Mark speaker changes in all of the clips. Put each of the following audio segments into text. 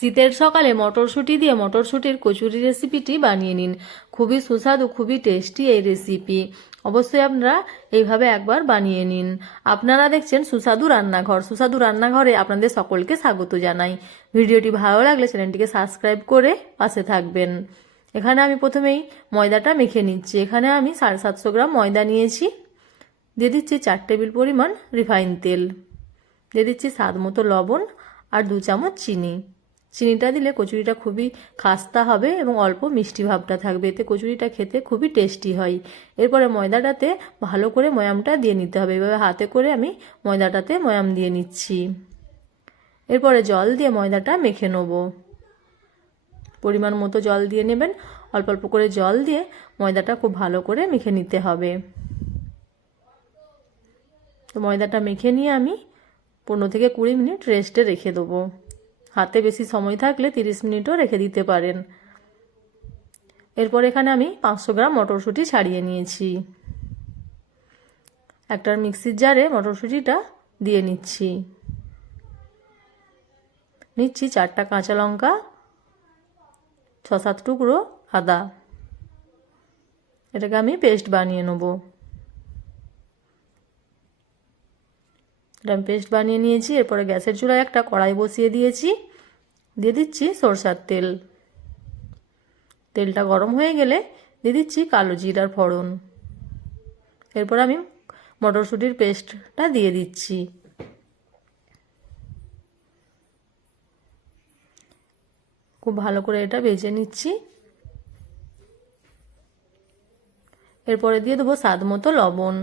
Speaker 1: শীতের সকালে মটরশুঁটি দিয়ে মটরশুঁটির কচুরি রেসিপিটি বানিয়ে নিন। খুবই সুস্বাদু, খুবই টেস্টি এই রেসিপি অবশ্যই আপনারা এইভাবে একবার বানিয়ে নিন। আপনারা দেখছেন সুস্বাদু রান্নাঘর। সুস্বাদু রান্নাঘরে আপনাদের সকলকে স্বাগত জানাই। ভিডিওটি ভালো লাগলে চ্যানেলটিকে সাবস্ক্রাইব করে পাশে থাকবেন। এখানে আমি প্রথমেই ময়দাটা মেখে নিচ্ছি। এখানে আমি সাড়ে সাতশো গ্রাম ময়দা নিয়েছি। দিয়ে দিচ্ছি চার টেবিল পরিমাণ রিফাইন তেল। দিয়ে দিচ্ছি স্বাদ মতো লবণ আর দু চামচ চিনি। চিনিটা দিলে কচুরিটা খুবই খাস্তা হবে এবং অল্প মিষ্টি ভাবটা থাকবে। এতে কচুরিটা খেতে খুবই টেস্টি হয়। এরপরে ময়দাটাতে ভালো করে ময়ামটা দিয়ে নিতে হবে। এভাবে হাতে করে আমি ময়দাটাতে ময়াম দিয়ে নিচ্ছি। এরপরে জল দিয়ে ময়দাটা মেখে নেব। পরিমাণ মতো জল দিয়ে নেবেন। অল্প অল্প করে জল দিয়ে ময়দাটা খুব ভালো করে মেখে নিতে হবে। তো ময়দাটা মেখে নিয়ে আমি পনেরো থেকে কুড়ি মিনিট রেস্টে রেখে দেবো। হাতে বেশি সময় থাকলে তিরিশ মিনিটও রেখে দিতে পারেন। এরপর এখানে আমি পাঁচশো গ্রাম মটরশুঁটি ছাড়িয়ে নিয়েছি। একটা মিক্সির জারে মটরশুঁটিটা দিয়ে নিচ্ছি। নিচ্ছি চারটা কাঁচা লঙ্কা ছ সাত টুকরো আদা। এটাকে আমি পেস্ট বানিয়ে নেব। এটা আমি পেস্ট বানিয়ে নিয়েছি, এরপরে গ্যাসের চুলায় একটা কড়াই বসিয়ে দিয়েছি। দিয়ে দিচ্ছি সরষার তেল। তেলটা গরম হয়ে গেলে দিয়ে দিচ্ছি কালো জিরার ফোড়ন। এরপর আমি মটরশুঁটির পেস্টটা দিয়ে দিচ্ছি। খুব ভালো করে এটা ভেজে নিচ্ছি। এরপরে দিয়ে দেবো স্বাদ মতো লবণ।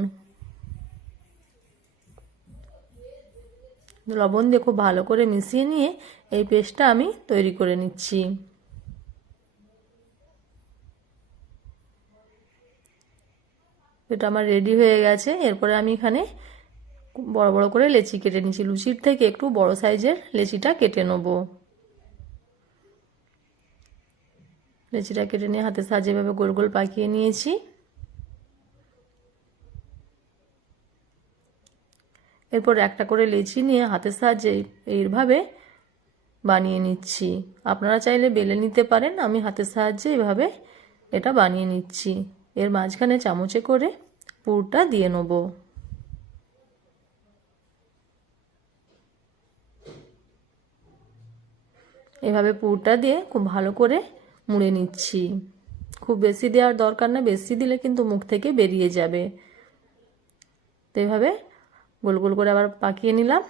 Speaker 1: লবণ দিয়ে খুব ভালো করে মিশিয়ে নিয়ে এই পেস্টটা আমি তৈরি করে নিচ্ছি। এটা আমার রেডি হয়ে গেছে। এরপরে আমি এখানে বড় বড় করে লেচি কেটে নিচ্ছি। লুচির থেকে একটু বড় সাইজের লেচিটা কেটে নেব। লেচিটা কেটে নিয়ে হাতে সাহায্যে এভাবে গোল গোল পাকিয়ে নিয়েছি। এরপর একটা করে লেচি নিয়ে হাতের সাহায্যে এইভাবে বানিয়ে নিচ্ছি। আপনারা চাইলে বেলে নিতে পারেন, আমি হাতের সাহায্যে এভাবে এটা বানিয়ে নিচ্ছি। এর মাঝখানে চামচে করে পুরটা দিয়ে নেব। এভাবে পুরটা দিয়ে খুব ভালো করে মুড়ে নিচ্ছি। খুব বেশি দেওয়ার দরকার না, বেশি দিলে কিন্তু মুখ থেকে বেরিয়ে যাবে। তো এভাবে গোল গোল করে আবার পাকিয়ে নিলাম।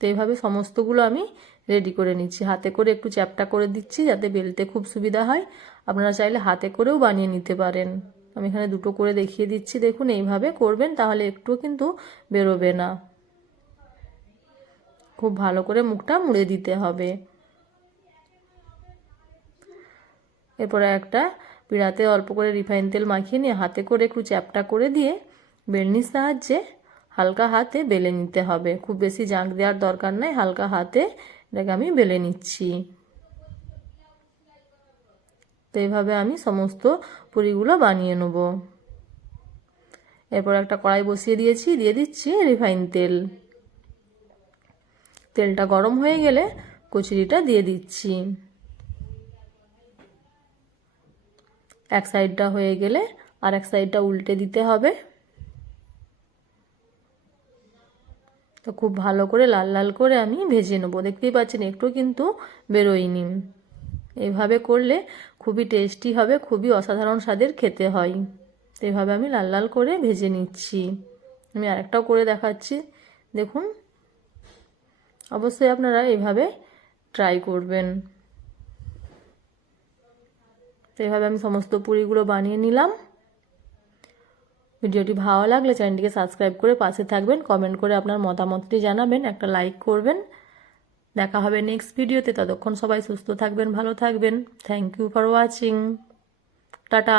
Speaker 1: তো এইভাবে সমস্তগুলো আমি রেডি করে নিচ্ছি। হাতে করে একটু চ্যাপটা করে দিচ্ছি যাতে বেলতে খুব সুবিধা হয়। আপনারা চাইলে হাতে করেও বানিয়ে নিতে পারেন। আমি এখানে দুটো করে দেখিয়ে দিচ্ছি। দেখুন, এইভাবে করবেন তাহলে একটু কিন্তু বেরোবে না। খুব ভালো করে মুখটা মুড়ে দিতে হবে। এরপরে একটা পিড়াতে অল্প করে রিফাইন তেল মাখিয়ে নিয়ে হাতে করে একটু চ্যাপটা করে দিয়ে বেলনির সাহায্যে হালকা হাতে বেলে নিতে হবে। খুব বেশি জাঁক দেওয়ার দরকার নাই, হালকা হাতে এটাকে আমি বেলে নিচ্ছি। তো এইভাবে আমি সমস্ত পুরিগুলো বানিয়ে নেব। এরপর একটা কড়াই বসিয়ে দিয়েছি, দিয়ে দিচ্ছি রিফাইন তেল। তেলটা গরম হয়ে গেলে কচুরিটা দিয়ে দিচ্ছি। এক সাইডটা হয়ে গেলে আর এক সাইডটা উল্টে দিতে হবে। তো খুব ভালো করে লাল লাল করে আমি ভেজে নেব। দেখতেই পাচ্ছেন, একটু কিন্তু বেরোয়নি। এইভাবে করলে খুবই টেস্টি হবে, খুবই অসাধারণ স্বাদের খেতে হয়। তো এইভাবে আমি লাল লাল করে ভেজে নিচ্ছি। আমি আরেকটাও করে দেখাচ্ছি। দেখুন, অবশ্যই আপনারা এইভাবে ট্রাই করবেন। তো এইভাবে আমি সমস্ত পুরিগুলো বানিয়ে নিলাম। ভিডিওটি ভালো লাগলে চ্যানেলটিকে সাবস্ক্রাইব করে পাশে থাকবেন, কমেন্ট করে আপনার মতামতটি জানাবেন, একটা লাইক করবেন। দেখা হবে নেক্সট ভিডিওতে, ততক্ষণ সবাই সুস্থ থাকবেন, ভালো থাকবেন। Thank you for watching tata.